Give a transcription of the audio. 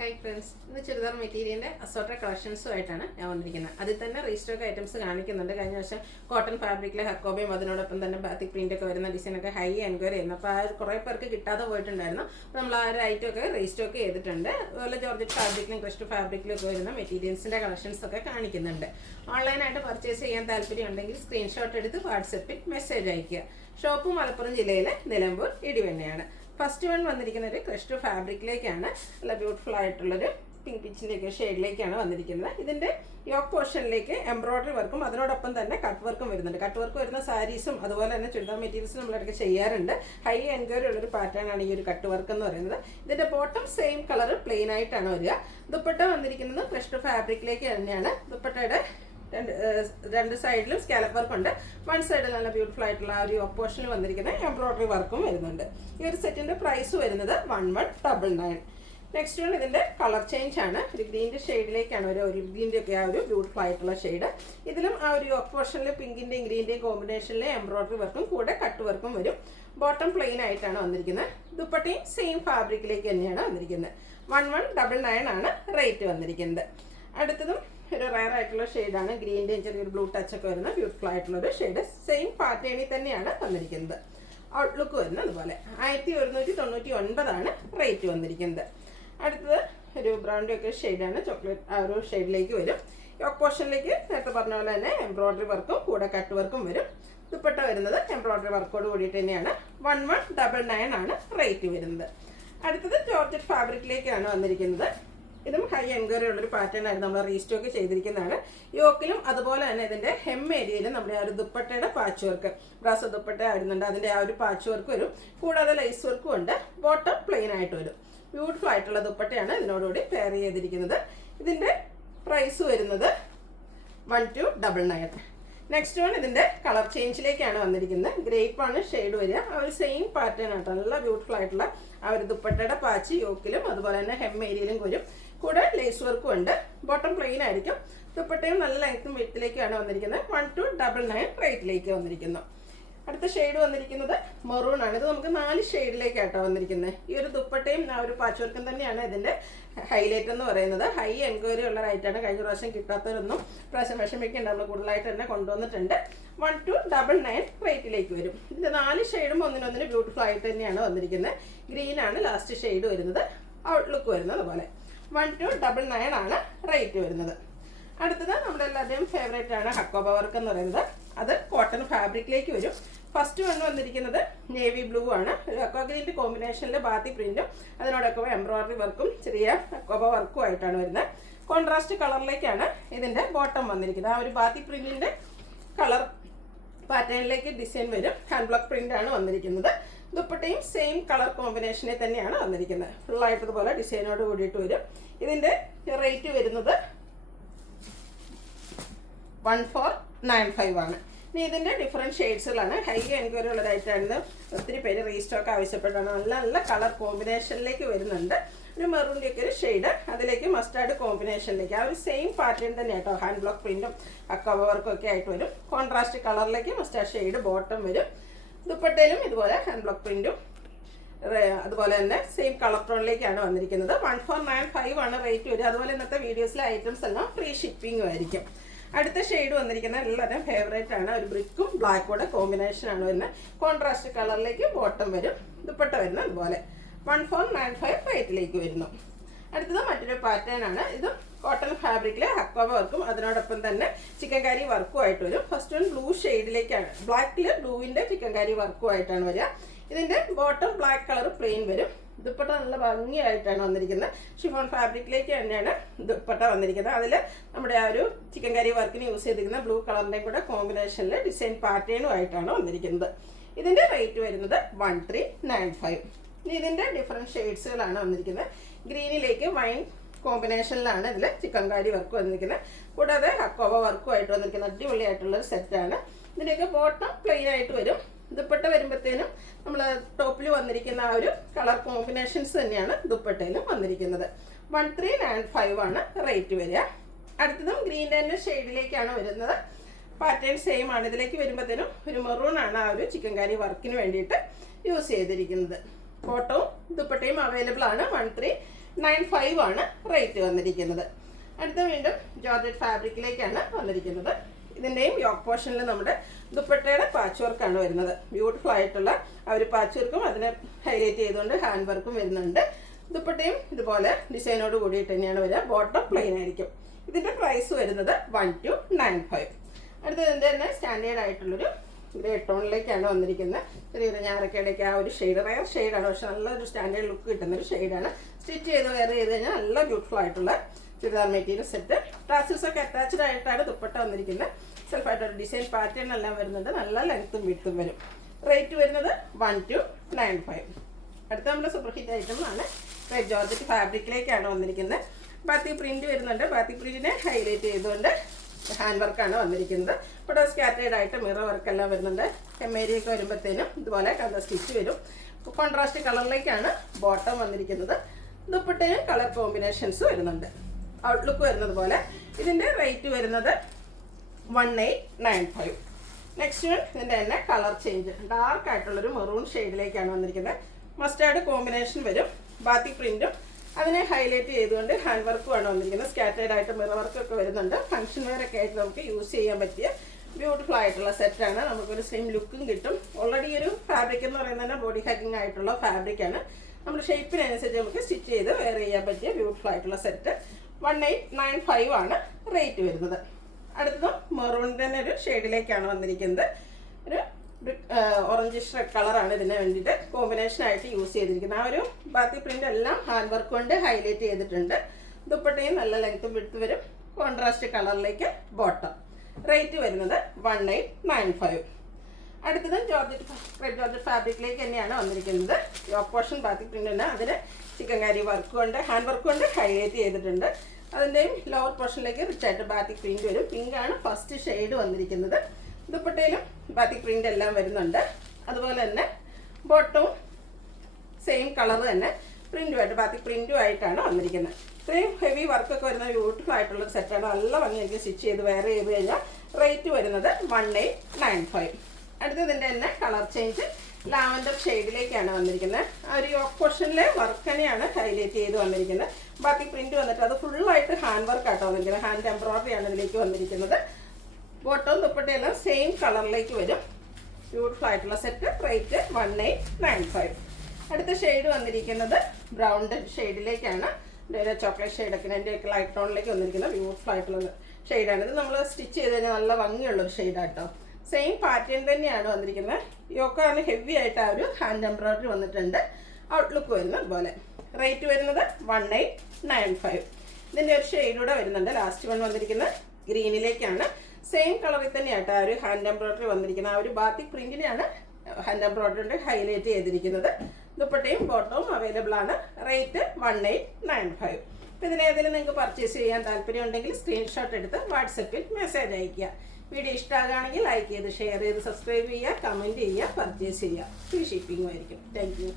Hi friends, ഇന്ന് ചുരിദാർ മെറ്റീരിയലിൻ്റെ assorted കളക്ഷൻസുമായിട്ടാണ് ഞാൻ വന്നിരിക്കുന്നത്. അതിൽ തന്നെ റീസ്റ്റോക്ക് ഐറ്റംസ് കാണിക്കുന്നുണ്ട്. കഴിഞ്ഞ വർഷം കോട്ടൺ ഫാബ്രിക്കിലെ ഹക്കോബയും അതിനോടൊപ്പം തന്നെ ബാത്തിക് പ്രിൻ്റൊക്കെ വരുന്ന ഡിസൈനൊക്കെ ഹൈ എൻക്വയറി ചെയ്യുന്നു. അപ്പോൾ ആ കുറേ പേർക്ക് കിട്ടാതെ പോയിട്ടുണ്ടായിരുന്നു. അപ്പോൾ നമ്മൾ ആ ഒരു ഐറ്റമൊക്കെ റീസ്റ്റോക്ക് ചെയ്തിട്ടുണ്ട്. അതുപോലെ ജോർജറ്റ് ഫാബ്രിക്കിലും ക്രിസ്റ്റ് ഫാബ്രിക്കിലും ഒക്കെ വരുന്ന മെറ്റീരിയൽസിൻ്റെ കളക്ഷൻസൊക്കെ കാണിക്കുന്നുണ്ട്. ഓൺലൈനായിട്ട് പർച്ചേസ് ചെയ്യാൻ താല്പര്യം ഉണ്ടെങ്കിൽ സ്ക്രീൻഷോട്ട് എടുത്ത് വാട്സപ്പിൽ മെസ്സേജ് അയയ്ക്കുക. ഷോപ്പ് മലപ്പുറം ജില്ലയിലെ നിലമ്പൂർ ഇടിവണ്ണയാണ്. ഫസ്റ്റ് വൺ വന്നിരിക്കുന്ന ഒരു ക്രിസ്റ്റ് ഫാബ്രിക്കിലേക്കാണ്. നല്ല ബ്യൂട്ടിഫുൾ ആയിട്ടുള്ളൊരു പിങ്ക് പിച്ചിൻ്റെയൊക്കെ ഷെയ്ഡിലേക്കാണ് വന്നിരിക്കുന്നത്. ഇതിൻ്റെ യോക്ക് പോർഷനിലേക്ക് എംബ്രോയ്ഡറി വർക്കും അതിനോടൊപ്പം തന്നെ കട്ട് വർക്കും വരുന്നുണ്ട്. കട്ട് വർക്ക് വരുന്ന സാരീസും അതുപോലെ തന്നെ ചുരിദാർ മെറ്റീരിയൽസ് നമ്മളിടയ്ക്ക് ചെയ്യാറുണ്ട്. ഹൈ എൻക്വയറി ഉള്ളൊരു പാറ്റേൺ ആണ് ഈ ഒരു കട്ട് വർക്ക് എന്ന് പറയുന്നത്. ഇതിൻ്റെ ബോട്ടം സെയിം കളർ പ്ലെയിൻ ആയിട്ടാണ് വരിക. ദുപ്പട്ട വന്നിരിക്കുന്നത് ക്രിസ്റ്റ് ഫാബ്രിക്കിലേക്ക് തന്നെയാണ്. ദുപ്പട്ടയുടെ രണ്ട് സൈഡിലും സ്കാലപ്പ് വർക്ക് ഉണ്ട്. വൺ സൈഡിൽ നല്ല ബ്യൂട്ടിഫുൾ ആയിട്ടുള്ള ആ ഒരു പോർഷനിൽ വന്നിരിക്കുന്ന എംബ്രോയ്ഡറി വർക്കും വരുന്നുണ്ട്. ഈ ഒരു സെറ്റിൻ്റെ പ്രൈസ് വരുന്നത് 1199. നെക്സ്റ്റ് വൺ ഇതിൻ്റെ കളർ ചേഞ്ച് ആണ്. ഒരു ഗ്രീൻ്റെ ഷെയ്ഡിലേക്കാണ് ഒരു ഗ്രീൻ്റെ ഒക്കെ ആ ഒരു ബ്യൂട്ടിഫുൾ ആയിട്ടുള്ള ഷെയ്ഡ്. ഇതിലും ആ ഒരു പോർഷനിൽ പിങ്കിൻ്റെയും ഗ്രീൻ്റെയും കോമ്പിനേഷനിൽ എംബ്രോയ്ഡറി വർക്കും കൂടെ കട്ട് വർക്കും വരും. ബോട്ടം പ്ലെയിൻ ആയിട്ടാണ് വന്നിരിക്കുന്നത്. ദുപ്പട്ടയും സെയിം ഫാബ്രിക്കിലേക്ക് തന്നെയാണ് വന്നിരിക്കുന്നത്. 1199 ആണ് റേറ്റ് വന്നിരിക്കുന്നത്. അടുത്തതും ഒരു റയർ ആയിട്ടുള്ള ഷെയ്ഡാണ്. ഗ്രീൻ്റെയും ചെറിയൊരു ബ്ലൂ ടച്ച് ഒക്കെ വരുന്ന ബ്യൂട്ടിഫുൾ ആയിട്ടുള്ളൊരു ഷെയ്ഡ്. സെയിം പാറ്റേണിൽ തന്നെയാണ് വന്നിരിക്കുന്നത്. ഔട്ട്ലുക്ക് വരുന്നത് അതുപോലെ 1199 റേറ്റ് വന്നിരിക്കുന്നത്. അടുത്തത് ഒരു ബ്രൗണിൻ്റെ ഒക്കെ ഷെയ്ഡാണ്. ചോക്ലേറ്റ് ആ ഒരു ഷെയ്ഡിലേക്ക് വരും. യോക്ക് പോർഷനിലേക്ക് നേരത്തെ പറഞ്ഞ പോലെ തന്നെ എംബ്രോയ്ഡറി വർക്കും കൂടെ കട്ട് വർക്കും വരും. ദുപ്പട്ട വരുന്നത് എംബ്രോയ്ഡറി വർക്കോട് കൂടിയിട്ട് തന്നെയാണ്. 1199 ആണ് റേറ്റ് വരുന്നത്. അടുത്തത് ജോർജറ്റ് ഫാബ്രിക്കിലേക്കാണ് വന്നിരിക്കുന്നത്. ഇതും ഹൈ എൻക്വയറി ഉള്ളൊരു പാറ്റേൺ ആയിരുന്നു. നമ്മൾ റീസ്റ്റോക്ക് ചെയ്തിരിക്കുന്നതാണ്. യോക്കിലും അതുപോലെ തന്നെ ഇതിൻ്റെ ഹെം ഏരിയയിലും നമ്മുടെ ആ ഒരു ദുപ്പട്ടയുടെ പാച്ച് വർക്ക്, ബ്രാസോ ദുപ്പട്ട വരുന്നുണ്ട്. അതിൻ്റെ ആ ഒരു പാച്ച് വർക്ക് വരും. കൂടാതെ ലൈസ് വർക്കും ഉണ്ട്. ബോട്ടം പ്ലെയിൻ ആയിട്ട് വരും. ബ്യൂട്ടിഫുൾ ആയിട്ടുള്ള ദുപ്പട്ടയാണ് ഇതിനോടുകൂടി പെയർ ചെയ്തിരിക്കുന്നത്. ഇതിൻ്റെ പ്രൈസ് വരുന്നത് 1299. നെക്സ്റ്റ് വൺ ഇതിൻ്റെ കളർ ചേഞ്ചിലേക്കാണ് വന്നിരിക്കുന്നത്. ഗ്രേപ്പ് ആണ് ഷെയ്ഡ് വരിക. ആ ഒരു സെയിം പാറ്റേൺ ആട്ടോ. നല്ല ബ്യൂട്ടിഫുൾ ആയിട്ടുള്ള ആ ഒരു ദുപ്പട്ടയുടെ പാച്ച് യോക്കിലും അതുപോലെ തന്നെ ഹെം ഏരിയയിലും വരും. കൂടെ ലേസ് വർക്കും ഉണ്ട്. ബോട്ടം പ്ലെയിൻ ആയിരിക്കും. ദുപ്പട്ടയും നല്ല ലെങ്ത്തും വിഡ്ത്തിലേക്കാണ് വന്നിരിക്കുന്നത്. 1299 റേറ്റിലേക്ക് വന്നിരിക്കുന്നു. അടുത്ത ഷെയ്ഡ് വന്നിരിക്കുന്നത് മെറൂൺ ആണ്. ഇത് നമുക്ക് 4 ഷെയ്ഡിലേക്കാട്ടോ വന്നിരിക്കുന്നത്. ഈ ഒരു ദുപ്പട്ടയും ആ ഒരു പാച്ച് വർക്കും തന്നെയാണ് ഇതിൻ്റെ ഹൈലൈറ്റ് എന്ന് പറയുന്നത്. ഹൈ എൻക്വയറി ഉള്ള റൈറ്റാണ്. കഴിഞ്ഞ പ്രാവശ്യം കിട്ടാത്തവരൊന്നും പ്രാവശ്യം വിഷമിക്കേണ്ട, നമ്മൾ കൂടുതലായിട്ട് തന്നെ കൊണ്ടുവന്നിട്ടുണ്ട്. 1299 റേറ്റിലേക്ക് വരും. ഇതിൻ്റെ 4 ഷെയ്ഡും ഒന്നിനൊന്നിന് ബ്യൂട്ടിഫുൾ ആയിട്ട് തന്നെയാണ് വന്നിരിക്കുന്നത്. ഗ്രീനാണ് ലാസ്റ്റ് ഷെയ്ഡ് വരുന്നത്. ഔട്ട്ലുക്ക് വരുന്നത് അതുപോലെ 1299 ആണ് റേറ്റ് വരുന്നത്. അടുത്തത് നമ്മുടെ എല്ലാവരുടെയും ഫേവറേറ്റ് ആണ് ഹക്കോബ വർക്ക് എന്ന് പറയുന്നത്. അത് കോട്ടൺ ഫാബ്രിക്കിലേക്ക് വരും. ഫസ്റ്റ് വൺ വന്നിരിക്കുന്നത് നേവി ബ്ലൂ ആണ്. ഒരു അക്വാ ഗ്രീൻ്റെ കോമ്പിനേഷനിൽ ബാത്തി പ്രിൻറ്റും അതിനോടൊക്കെ എംബ്രോയ്ഡറി വർക്കും ചെറിയ ഹക്കോബ വർക്കും ആയിട്ടാണ് വരുന്നത്. കോൺട്രാസ്റ്റ് കളറിലേക്കാണ് ഇതിൻ്റെ ബോട്ടം വന്നിരിക്കുന്നത്. ആ ഒരു ബാത്തി പ്രിൻറ്റിൻ്റെ കളർ പാറ്റേണിലേക്ക് ഡിസൈൻ വരും. ഹാൻഡ് ബ്ലോക്ക് പ്രിൻ്റ് ആണ് വന്നിരിക്കുന്നത്. ദുപ്പട്ടയും സെയിം കളർ കോമ്പിനേഷനിൽ തന്നെയാണ് വന്നിരിക്കുന്നത്. ഫുള്ളായിട്ട് ഇതുപോലെ ഡിസൈനോട് കൂടിയിട്ട് വരും. ഇതിൻ്റെ റേറ്റ് വരുന്നത് 1495 ആണ്. ഇനി ഇതിൻ്റെ ഡിഫറെൻറ്റ് ഷെയ്ഡ്സുകളാണ്. ഹൈ എൻക്വയറി ഉള്ളതായിട്ടാണ്. ഒത്തിരി പേര് റീസ്റ്റോക്ക് ആവശ്യപ്പെട്ടാണ്. നല്ല നല്ല കളർ കോമ്പിനേഷനിലേക്ക് വരുന്നുണ്ട്. ഒരു മെറൂണിൻ്റെ ഒക്കെ ഒരു ഷെയ്ഡ്, അതിലേക്ക് മസ്റ്റാർഡ് കോമ്പിനേഷനിലേക്ക് ആ ഒരു സെയിം പാറ്റേൺ തന്നെ കേട്ടോ. ഹാൻഡ് ബ്ലോക്ക് പ്രിൻറ്റും അക്കവ വർക്കും ഒക്കെ ആയിട്ട് വരും. കോൺട്രാസ്റ്റ് കളറിലേക്ക് മസ്റ്റാർഡ് ഷെയ്ഡ് ബോട്ടം വരും. ദുപ്പട്ടയിലും ഇതുപോലെ ഹാൻഡ് ബ്ലോക്ക് പ്രിൻറ്റും അതുപോലെ തന്നെ സെയിം കളർ ടോണിലേക്കാണ് വന്നിരിക്കുന്നത്. 1495 ആണ് റേറ്റ് വരിക. അതുപോലെ ഇന്നത്തെ വീഡിയോസിലെ ഐറ്റംസ് എല്ലാം ഫ്രീ ഷിപ്പിംഗും ആയിരിക്കും. അടുത്ത ഷെയ്ഡ് വന്നിരിക്കുന്നത് എല്ലാവരും ഫേവറേറ്റ് ആണ്. ഒരു ബ്രിക്കും ബ്ലാക്കോടെ കോമ്പിനേഷനാണ് വരുന്നത്. കോൺട്രാസ്റ്റ് കളറിലേക്ക് ബോട്ടം വരും. ദുപ്പട്ട വരുന്നത് അതുപോലെ 1495 റേറ്റിലേക്ക് വരുന്നു. അടുത്തത് മറ്റൊരു പാറ്റേൺ ആണ്. ഇതും കോട്ടൺ ഫാബ്രിക്കിലെ ഹക്കോബ വർക്കും അതിനോടൊപ്പം തന്നെ ചിക്കൻ കാരി വർക്കും ആയിട്ട് വരും. ഫസ്റ്റ് വൺ ബ്ലൂ ഷെയ്ഡിലേക്കാണ്. ബ്ലാക്കിൽ ബ്ലൂവിൻ്റെ ചിക്കൻ കാരി വർക്കും ആയിട്ടാണ് വരിക. ഇതിൻ്റെ ബോട്ടം ബ്ലാക്ക് കളർ പ്ലെയിൻ വരും. ദുപ്പട്ട നല്ല ഭംഗിയായിട്ടാണ് വന്നിരിക്കുന്നത്. ഷിഫോൺ ഫാബ്രിക്കിലേക്ക് തന്നെയാണ് ദുപ്പട്ട വന്നിരിക്കുന്നത്. അതിൽ നമ്മുടെ ആ ഒരു ചിക്കൻ കറി വർക്കിന് യൂസ് ചെയ്തിരിക്കുന്ന ബ്ലൂ കളറിൻ്റെ കൂടെ കോമ്പിനേഷനിൽ ഡിസൈൻ പാറ്റേണും ആയിട്ടാണ് വന്നിരിക്കുന്നത്. ഇതിൻ്റെ റേറ്റ് വരുന്നത് 1395. ഇനി ഇതിൻ്റെ ഡിഫറെൻറ്റ് ഷെയ്ഡ്സുകളാണ് വന്നിരിക്കുന്നത്. ഗ്രീനിലേക്ക് വൈൻ കോമ്പിനേഷനിലാണ് ഇതിൽ ചിക്കൻ കാരി വർക്ക് വന്നിരിക്കുന്നത്. കൂടാതെ ഹക്കോബ വർക്കും ആയിട്ട് വന്നിരിക്കുന്ന അടിപൊളിയായിട്ടുള്ളൊരു സെറ്റാണ്. ഇതിൻ്റെയൊക്കെ ബോട്ടം പ്ലെയിൻ ആയിട്ട് വരും. ദുപ്പട്ട വരുമ്പോഴത്തേനും നമ്മൾ ടോപ്പിൽ വന്നിരിക്കുന്ന ആ ഒരു കളർ കോമ്പിനേഷൻസ് തന്നെയാണ് ദുപ്പട്ടയിലും വന്നിരിക്കുന്നത്. 1395 ആണ് റേറ്റ് വരിക. അടുത്തതും ഗ്രീൻ ആൻഡ് ഷെയ്ഡിലേക്കാണ് വരുന്നത്. പാറ്റേൺ സെയിം ആണ്. ഇതിലേക്ക് വരുമ്പോഴത്തേനും ഒരു മെറൂൺ ആണ് ആ ഒരു ചിക്കൻ കാരി വർക്കിന് വേണ്ടിയിട്ട് യൂസ് ചെയ്തിരിക്കുന്നത്. കോട്ടവും ദുപ്പട്ടയും അവൈലബിൾ ആണ്. 1395 95 ആണ് റേറ്റ് വന്നിരിക്കുന്നത്. അടുത്ത വീണ്ടും ജോർജറ്റ് ഫാബ്രിക്കിലേക്കാണ് വന്നിരിക്കുന്നത്. ഇതിൻ്റെയും യോക്ക് പോർഷനിൽ നമ്മുടെ ദുപ്പട്ടയുടെ പാച്ച് വർക്കാണ് വരുന്നത്. ബ്യൂട്ടിഫുൾ ആയിട്ടുള്ള ആ ഒരു പാച്ച് വർക്കും അതിനെ ഹൈലൈറ്റ് ചെയ്തുകൊണ്ട് ഹാൻഡ് വർക്കും വരുന്നുണ്ട്. ദുപ്പട്ടയും ഇതുപോലെ ഡിസൈനോട് കൂടിയിട്ട് തന്നെയാണ് വരിക. ബോട്ടം പ്ലെയിൻ ആയിരിക്കും. ഇതിൻ്റെ പ്രൈസ് വരുന്നത് 1295. അടുത്തതിൻ്റെ തന്നെ സ്റ്റാൻഡേർഡ് ആയിട്ടുള്ളൊരു ഗ്രേ ടോണിലേക്കാണ് വന്നിരിക്കുന്നത്. ചെറിയൊരു ഞാറക്കയുടെയൊക്കെ ആ ഒരു ഷെയ്ഡ്, റയർ ഷെയ്ഡാണ്, പക്ഷെ നല്ലൊരു സ്റ്റാൻഡേർഡ് ലുക്ക് കിട്ടുന്നൊരു ഷെയ്ഡാണ്. സ്റ്റിച്ച് ചെയ്ത് വെയർ ചെയ്ത് കഴിഞ്ഞാൽ നല്ല ബ്യൂട്ടിഫുൾ ആയിട്ടുള്ള ചുരിദാർ മെറ്റീരിയൽ സെറ്റ്. ടാസിൽസ് ഒക്കെ അറ്റാച്ച്ഡ് ആയിട്ടാണ് ദുപ്പട്ട വന്നിരിക്കുന്നത്. സെൽഫായിട്ടൊരു ഡിസൈൻ പാറ്റേൺ എല്ലാം വരുന്നുണ്ട്. നല്ല ലെങ്ത്തും വിഡ്ത്തും വരും. റേറ്റ് വരുന്നത് 1295. അടുത്ത നമ്മുടെ സൂപ്പർ ഹിറ്റ് ഐറ്റം ആണ് റെഡ് ജോർജറ്റ് ഫാബ്രിക്കിലേക്കാണ് വന്നിരിക്കുന്നത്. ബാത്തി പ്രിന്റ് വരുന്നുണ്ട്. ബാത്തി പ്രിന്റിനെ ഹൈലൈറ്റ് ചെയ്തുകൊണ്ട് ഹാൻഡ് വർക്കാണ് വന്നിരിക്കുന്നത്. ഇവിടെ സ്കാറ്റേഡ് ആയിട്ട് മിറർ വർക്കെല്ലാം വരുന്നുണ്ട്. എമ്മേരിയൊക്കെ വരുമ്പോഴത്തേനും ഇതുപോലെ കണ്ട സ്റ്റിച്ച് വരും. കോൺട്രാസ്റ്റ് കളറിലേക്കാണ് ബോട്ടം വന്നിരിക്കുന്നത്. ദുപ്പട്ടയും കളർ കോമ്പിനേഷൻസ് വരുന്നുണ്ട്. ഔട്ട്ലുക്ക് വരുന്നത് പോലെ. ഇതിൻ്റെ റേറ്റ് വരുന്നത് 1895. നെക്സ്റ്റ് വൺ ഇതിൻ്റെ തന്നെ കളർ ചേഞ്ച് ഡാർക്ക് ആയിട്ടുള്ളൊരു മെറൂൺ ഷെയ്ഡിലേക്കാണ് വന്നിരിക്കുന്നത്. മസ്റ്റാർഡ് കോമ്പിനേഷൻ വരും. ബാത്തി പ്രിൻറ്റും അതിനെ ഹൈലൈറ്റ് ചെയ്തുകൊണ്ട് ഹാൻഡ് വർക്കുമാണ് വന്നിരിക്കുന്നത്. സ്കാറ്റേഡ് ആയിട്ട് മിറർ വർക്കൊക്കെ വരുന്നുണ്ട്. ഫംഗ്ഷൻ വെയർ ഒക്കെ ആയിട്ട് നമുക്ക് യൂസ് ചെയ്യാൻ പറ്റിയ ബ്യൂട്ടിഫുൾ ആയിട്ടുള്ള സെറ്റാണ്. നമുക്കൊരു സ്ലിം ലുക്കും കിട്ടും. ഓൾറെഡി ഒരു ഫാബ്രിക് എന്ന് പറയുന്നത് ബോഡി ഹഗ്ഗിങ് ആയിട്ടുള്ള ഫാബ്രിക്കാണ്. നമ്മുടെ ഷേപ്പിനനുസരിച്ച് നമുക്ക് സ്റ്റിച്ച് ചെയ്ത് വെയർ ചെയ്യാൻ പറ്റിയ ബ്യൂട്ടിഫുൾ ആയിട്ടുള്ള സെറ്റ്. 1895 ആണ് റേറ്റ് വരുന്നത്. അടുത്തതും മെറൂണിൻ്റെ തന്നെ ഒരു ഷെയ്ഡിലേക്കാണ് വന്നിരിക്കുന്നത്. ഒരു ഓറഞ്ചിഷ് റെഡ് കളറാണ് ഇതിന് വേണ്ടിയിട്ട് കോമ്പിനേഷനായിട്ട് യൂസ് ചെയ്തിരിക്കുന്നത്. ആ ഒരു ബാത്തി പ്രിൻ്റ് എല്ലാം ഹാൻഡ് വർക്ക് കൊണ്ട് ഹൈലൈറ്റ് ചെയ്തിട്ടുണ്ട്. ദുപ്പട്ടയും നല്ല ലെങ്ത്തും വിഡ്ത്ത് വരും. Contrast കളറിലേക്ക് bottom. റേറ്റ് വരുന്നത് 1895. അടുത്തത് റെഡ് ജോർജറ്റ് ഫാബ്രിക്കിലേക്ക് തന്നെയാണ് വന്നിരിക്കുന്നത്. യോക്ക് പോർഷൻ ബാത്തി പ്രിൻ്റ് തന്നെ അതിന് ചിക്കൻകാരി വർക്ക് കൊണ്ട് ഹാൻഡ് വർക്ക് കൊണ്ട് ഹൈലൈറ്റ് ചെയ്തിട്ടുണ്ട്. അതിൻ്റെയും ലോവർ പോർഷനിലേക്ക് റിച്ച് ആയിട്ട് ബാത്തിക് പ്രിന്റ് വരും. പിങ്കാണ് ഫസ്റ്റ് ഷെയ്ഡ് വന്നിരിക്കുന്നത്. ദുപ്പട്ടയിലും ബാത്തിക് പ്രിന്റ് എല്ലാം വരുന്നുണ്ട്. അതുപോലെ തന്നെ ബോട്ടവും സെയിം കളർ തന്നെ പ്രിന്റുമായിട്ട് ബാത്തിക് പ്രിന്റുമായിട്ടാണ് വന്നിരിക്കുന്നത്. ഇത്രയും ഹെവി വർക്കൊക്കെ വരുന്ന ബ്യൂട്ടിഫുൾ ആയിട്ടുള്ള സെറ്റാണ്. നല്ല ഭംഗിയായിരിക്കും സ്റ്റിച്ച് ചെയ്ത് വെയർ ചെയ്ത് കഴിഞ്ഞാൽ. റേറ്റ് വരുന്നത് 1895. അടുത്തതിൻ്റെ തന്നെ കളർ ചേഞ്ച് ലാവൻഡർ ഷെയ്ഡിലേക്കാണ് വന്നിരിക്കുന്നത്. ആ ഒരു യോക്ക് പോർഷനിലെ വർക്ക് തന്നെയാണ് ഹൈലൈറ്റ് ചെയ്ത് വന്നിരിക്കുന്നത്. ബാക്കി പ്രിന്റ് വന്നിട്ട് അത് ഫുള്ളായിട്ട് ഹാൻഡ് വർക്ക് ആട്ടോ വന്നിരിക്കുന്നത്. ഹാൻഡ് എംബ്രോയിഡറി ആണ് ഇതിലേക്ക് വന്നിരിക്കുന്നത്. ബോട്ടവും ദുപ്പട്ടയെല്ലാം സെയിം കളറിലേക്ക് വരും. ബ്യൂട്ടിഫുൾ ആയിട്ടുള്ള സെറ്റ്. റേറ്റ് 1895. അടുത്ത ഷെയ്ഡ് വന്നിരിക്കുന്നത് ബ്രൗൺ ഷെയ്ഡിലേക്കാണ്. ചോക്ലേറ്റ് ഷെയ്ഡൊക്കെ എൻ്റെ ഒക്കെ ലൈറ്റ് ടോണിലേക്ക് വന്നിരിക്കുന്നത് ബ്യൂട്ടിഫുൾ ആയിട്ടുള്ള ഷെയ്ഡാണ്. ഇത് നമ്മൾ സ്റ്റിച്ച് ചെയ്ത് കഴിഞ്ഞാൽ നല്ല ഭംഗിയുള്ളൊരു ഷെയ്ഡാട്ടോ. സെയിം പാറ്റേൺ തന്നെയാണ് വന്നിരിക്കുന്നത്. യോക്കാണ് ഹെവി ആയിട്ട് ആ ഒരു ഹാൻഡ് എംബ്രോയിഡറി വന്നിട്ടുണ്ട്. ഔട്ട്ലുക്ക് വരുന്നത് പോലെ. റേറ്റ് വരുന്നത് 1895. ഇതിൻ്റെ ഒരു ഷെയ്ഡൂടെ വരുന്നുണ്ട്. ലാസ്റ്റ് വൺ വന്നിരിക്കുന്നത് ഗ്രീനിലേക്കാണ്. സെയിം കളറിൽ തന്നെയായിട്ട് ആ ഒരു ഹാൻഡ് എംബ്രോയിഡറി വന്നിരിക്കുന്നത്. ആ ഒരു ബാത്തിക് പ്രിന്റിനെയാണ് ഹാൻഡ് എംബ്രോയിഡറി ഹൈലൈറ്റ് ചെയ്തിരിക്കുന്നത്. ദുപ്പട്ടയും ബോട്ടവും അവൈലബിൾ ആണ്. റേറ്റ് 1895. അപ്പോൾ ഇതിലേതെങ്കിലും നിങ്ങൾക്ക് പർച്ചേസ് ചെയ്യാൻ താല്പര്യം ഉണ്ടെങ്കിൽ സ്ക്രീൻഷോട്ട് എടുത്ത് വാട്സപ്പിൽ മെസ്സേജ് അയയ്ക്കുക. വീഡിയോ ഇഷ്ടമാകുകയാണെങ്കിൽ ലൈക്ക് ചെയ്ത് ഷെയർ ചെയ്ത് സബ്സ്ക്രൈബ് ചെയ്യുക, കമൻറ്റ് ചെയ്യുക, പർച്ചേസ് ചെയ്യുക. ഫ്രീ ഷിപ്പിംഗും ആയിരിക്കും. Thank you.